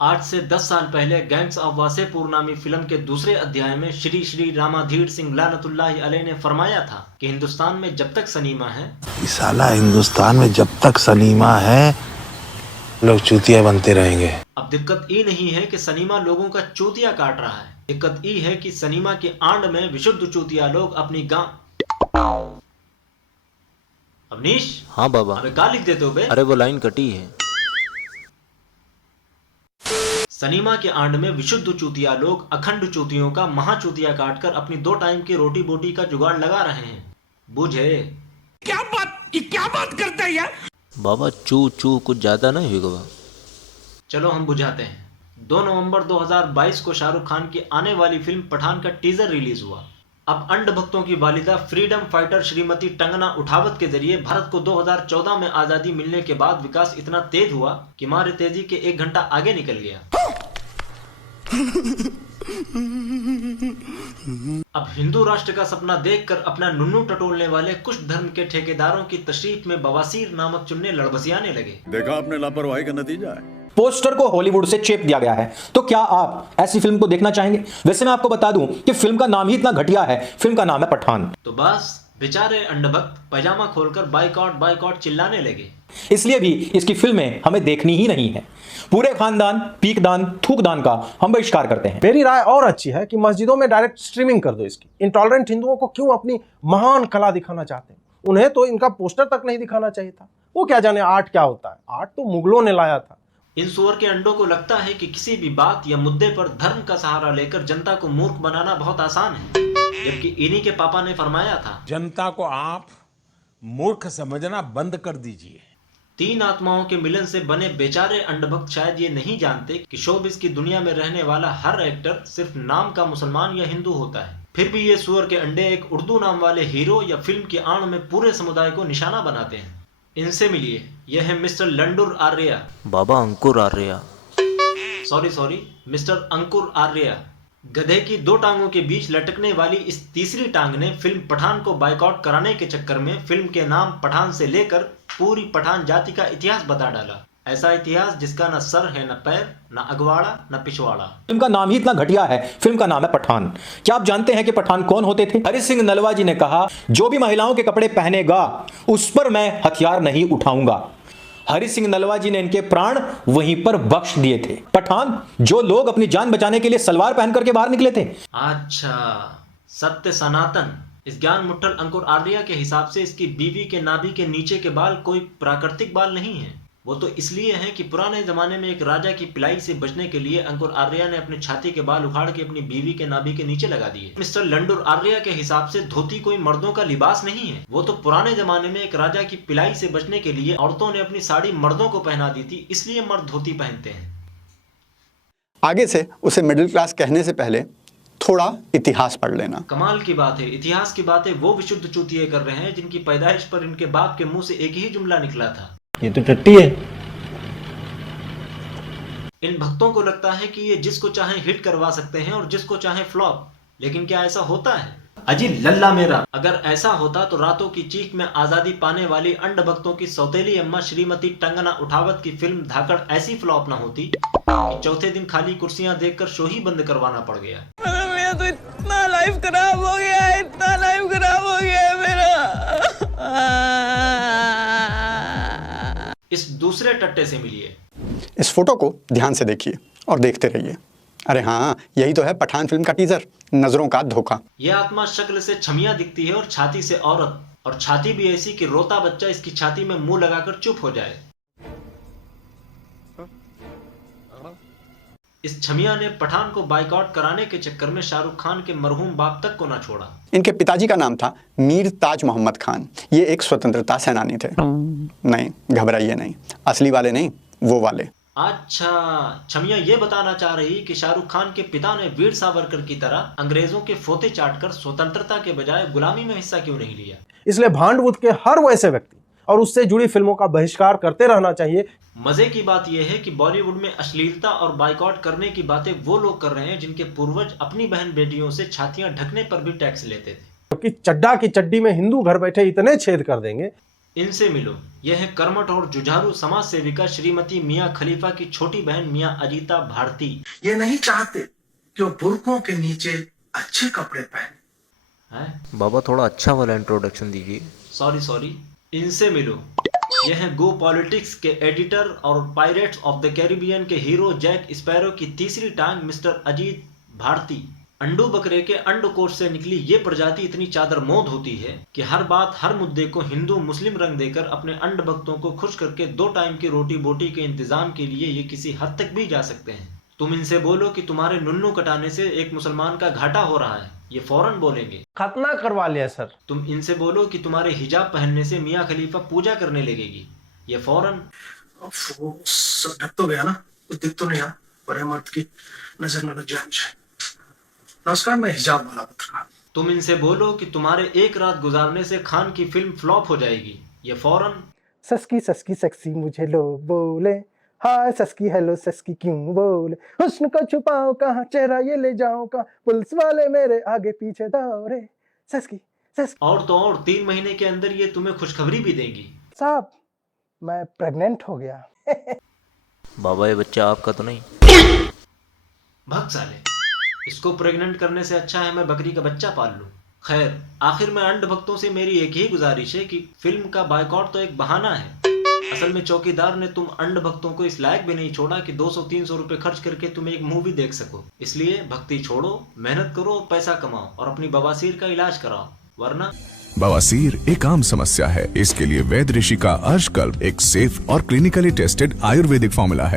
आज से 10 साल पहले गैंग्स ऑफ वासेपुर नामी फिल्म के दूसरे अध्याय में श्री श्री रामाधीर सिंह लानतुल्लाहि अलैह ने फरमाया था कि हिंदुस्तान में जब तक सनीमा है, साला हिंदुस्तान में जब तक सनीमा है लोग चूतिया बनते रहेंगे। अब दिक्कत ये नहीं है कि सनीमा लोगों का चूतिया काट रहा है, दिक्कत ये है कि सनीमा के आंड में विशुद्ध चूतिया लोग अपनी गांव। अवनीश। हाँ बाबा। अबे क्या लिख देते हो बे? अरे वो लाइन कटी है। सनीमा के आंड में विशुद्ध चूतिया लोग अखंड चूतियों का महाचूतिया काटकर अपनी 2 टाइम की रोटी बोटी का जुगाड़ लगा रहे हैं। बुझे? क्या बात करते हैं यार? बाबा चू चू कुछ ज्यादा नहीं हुई बाबा। चलो हम बुझाते हैं। 2 नवंबर 2022 को शाहरुख खान की आने वाली फिल्म पठान का टीजर रिलीज हुआ। अब अंड भक्तों की वालिदा फ्रीडम फाइटर श्रीमती टंगना उठावत के जरिए भारत को 2014 में आजादी मिलने के बाद विकास इतना तेज हुआ कि मारे तेजी के 1 घंटा आगे निकल गया। अब हिंदू राष्ट्र का सपना देखकर अपना नुन्नू टटोलने वाले कुछ धर्म के ठेकेदारों की तशरीफ में बवासीर नामक चुन्ने लड़बसियाने लगे। देखा आपने लापरवाही का नतीजा है। पोस्टर को हॉलीवुड से चेप दिया गया है, तो क्या आप ऐसी फिल्म को देखना चाहेंगे? वैसे मैं आपको बता दूं कि फिल्म का नाम ही इतना घटिया है। फिल्म का नाम है पठान। तो बस बेचारे अंडभक्त पैजामा खोलकर बाइकआउट बाइकआउट चिल्लाने लगे। इसलिए भी इसकी फिल्में हमें देखनी ही नहीं है। पूरे खानदान पीकदान थूकदान का हम बहिष्कार करते हैं। मेरी राय और अच्छी है कि मस्जिदों में डायरेक्ट स्ट्रीमिंग कर दो इसकी। इंटॉलरेंट हिंदुओं को क्यों अपनी महान कला दिखाना चाहते हैं? उन्हें तो इनका पोस्टर तक नहीं दिखाना चाहिए था। वो क्या जाने आर्ट क्या होता है। आर्ट तो मुगलों ने लाया था। इन सुअर के अंडों को लगता है कि किसी भी बात या मुद्दे पर धर्म का सहारा लेकर जनता को मूर्ख बनाना बहुत आसान है, जबकि इन्हीं के पापा ने फरमाया था, जनता को आप मूर्ख समझना बंद कर दीजिए। 3 आत्माओं के मिलन से बने बेचारे अंडभक्त शायद ये नहीं जानते कि शोबिस की दुनिया में रहने वाला हर एक्टर सिर्फ नाम का मुसलमान या हिंदू होता है। फिर भी ये सुअर के अंडे एक उर्दू नाम वाले हीरो या फिल्म की आड़ में पूरे समुदाय को निशाना बनाते हैं। इनसे मिलिए, यह है मिस्टर लंडुर आर्या। बाबा अंकुर आर्या। सॉरी मिस्टर अंकुर आर्या। गधे की 2 टांगों के बीच लटकने वाली इस तीसरी टांग ने फिल्म पठान को बाइकआउट कराने के चक्कर में फिल्म के नाम पठान से लेकर पूरी पठान जाति का इतिहास बता डाला। ऐसा इतिहास जिसका न सर है, न पैर, न अगवाड़ा, न पिछवाड़ा। फिल्म का नाम ही इतना घटिया है। फिल्म का नाम है पठान। क्या आप जानते हैं कि पठान कौन होते थे? हरि सिंह नलवा जी ने कहा, जो भी महिलाओं के कपड़े पहनेगा उस पर मैं हथियार नहीं उठाऊंगा। हरि सिंह नलवा जी ने इनके प्राण वहीं पर बख्श दिए थे। पठान जो लोग अपनी जान बचाने के लिए सलवार पहन करके बाहर निकले थे। अच्छा, सत्य सनातन। इस ज्ञान मुट्ठल अंकुर आर्या के हिसाब से इसकी बीवी के नाभि के नीचे के बाल कोई प्राकृतिक बाल नहीं है। वो तो इसलिए है कि पुराने जमाने में एक राजा की पिलाई से बचने के लिए अंकुर आर्या ने अपनी छाती के बाल उखाड़ के अपनी बीवी के नाभि के नीचे लगा दिए। मिस्टर लंडुर आर्या के हिसाब से धोती कोई मर्दों का लिबास नहीं है। वो तो पुराने जमाने में एक राजा की पिलाई से बचने के लिए औरतों ने अपनी साड़ी मर्दों को पहना दी थी, इसलिए मर्द धोती पहनते हैं। आगे से उसे मिडिल क्लास कहने से पहले थोड़ा इतिहास पढ़ लेना। कमाल की बात है, इतिहास की बातें वो विशुद्ध चूतिये कर रहे हैं जिनकी पैदाइश पर इनके बाप के मुंह से एक ही जुमला निकला था, ये तो टट्टी है। इन भक्तों को लगता है कि ये जिसको चाहे हिट करवा सकते हैं और जिसको चाहे फ्लॉप। लेकिन क्या ऐसा होता है? अजी लल्ला मेरा, अगर ऐसा होता तो रातों की चीख में आजादी पाने वाली अंड भक्तों की सौतेली अम्मा श्रीमती टंगना उठावत की फिल्म धाकड़ ऐसी फ्लॉप ना होती कि चौथे दिन खाली कुर्सियां देखकर शो ही बंद करवाना पड़ गया। मेरा तो इतना लाइफ खराब हो गया है, इतना लाइफ खराब हो गया है मेरा। इस दूसरे टट्टे से मिलिए। इस फोटो को ध्यान से देखिए और देखते रहिए। अरे हाँ, यही तो है पठान फिल्म का टीजर, नजरों का धोखा। यह आत्मा शक्ल से छमिया दिखती है और छाती से औरत, और छाती भी ऐसी कि रोता बच्चा इसकी छाती में मुंह लगाकर चुप हो जाए। इस छमिया ने पठान को बाइकआउट कराने के चक्कर में शाहरुख खान के मरहूम बाप तक को ना छोड़ा। इनके पिताजी का नाम था मीर ताज मोहम्मद खान। ये एक स्वतंत्रता सेनानी थे। नहीं, घबराइए नहीं, असली वाले नहीं, वो वाले। अच्छा, छमिया ये बताना चाह रही कि शाहरुख खान के पिता ने वीर सावरकर की तरह अंग्रेजों के फोते चाटकर स्वतंत्रता के बजाय गुलामी में हिस्सा क्यों नहीं लिया। इसलिए भांडवुड के हर वैसे व्यक्ति और उससे जुड़ी फिल्मों का बहिष्कार करते रहना चाहिए। मजे की बात यह है कि बॉलीवुड में अश्लीलता और बाइकआउट करने की बातें वो लोग कर रहे हैं जिनके पूर्वज अपनी बहन बेटियों से छातियां ढकने पर भी टैक्स लेते थे। क्योंकि चड्डा की चड्डी में हिंदू घर बैठे इतने छेद कर देंगे इनसे मिलो। यह है कर्मठ और जुझारू समाज सेविका श्रीमती मियां खलीफा की छोटी बहन मियां अजीता भारती। ये नहीं चाहते कि वो बुर्कों के नीचे अच्छे कपड़े पहने। है बाबा थोड़ा अच्छा वाला इंट्रोडक्शन दीजिए। सॉरी इनसे मिलो। यह है गो पॉलिटिक्स के एडिटर और पायरेट्स ऑफ द कैरिबियन के हीरो जैक स्पैरो की तीसरी टांग मिस्टर अजीत भारती। अंडू बकरे के अंडकोश से निकली ये प्रजाति इतनी चादरमोद होती है कि हर बात हर मुद्दे को हिंदू मुस्लिम रंग देकर अपने अंड भक्तों को खुश करके 2 टाइम की रोटी बोटी के इंतजाम के लिए ये किसी हद तक भी जा सकते हैं। तुम इनसे बोलो कि तुम्हारे नुन्नू कटाने से एक मुसलमान का घाटा हो रहा है, ये फौरन बोलेंगे। खतना करवा लिया सर। तुम इनसे बोलो कि तुम्हारे हिजाब पहनने से मियां खलीफा पूजा करने लगेगी, ये फौरन। सब ढक तो गया ना, कुछ दिख तो नहीं रहा, बड़े मर्द की नजर न लग जाए। नमस्कार, मैं हिजाब वाला पत्रकार। तुम इनसे बोलो कि तुम्हारे एक रात गुजारने से खान की फिल्म फ्लॉप हो जाएगी, ये फौरन। सस्की सस्की सेक्सी मुझे लोग बोले, हाय सस्की हेलो सस्की क्यों बोले, हुस्न को छुपाओ कहाँ, चेहरा ये ले जाओ कहाँ, पुलिस वाले मेरे आगे पीछे दौड़े, सस्की सस्की। और तो और 3 महीने के अंदर ये तुम्हें खुशखबरी भी देंगी। साहब मैं प्रेग्नेंट हो गया। बाबा ये बच्चा आपका तो नहीं? भग साले, इसको प्रेग्नेंट करने से अच्छा है मैं बकरी का बच्चा पाल लूं। खैर, आखिर में अंड भक्तों से मेरी एक ही गुजारिश है कि फिल्म का बायकॉट तो एक बहाना है। असल में चौकीदार ने तुम अंड भक्तों को इस लायक भी नहीं छोड़ा कि 200-300 रुपए खर्च करके तुम एक मूवी देख सको। इसलिए भक्ति छोड़ो, मेहनत करो और पैसा कमाओ और अपनी बवासीर का इलाज कराओ, वरना। बवासीर एक आम समस्या है। इसके लिए वैद्य ऋषि का अर्शकल्प एक सेफ और क्लिनिकली टेस्टेड आयुर्वेदिक फॉर्मूला है।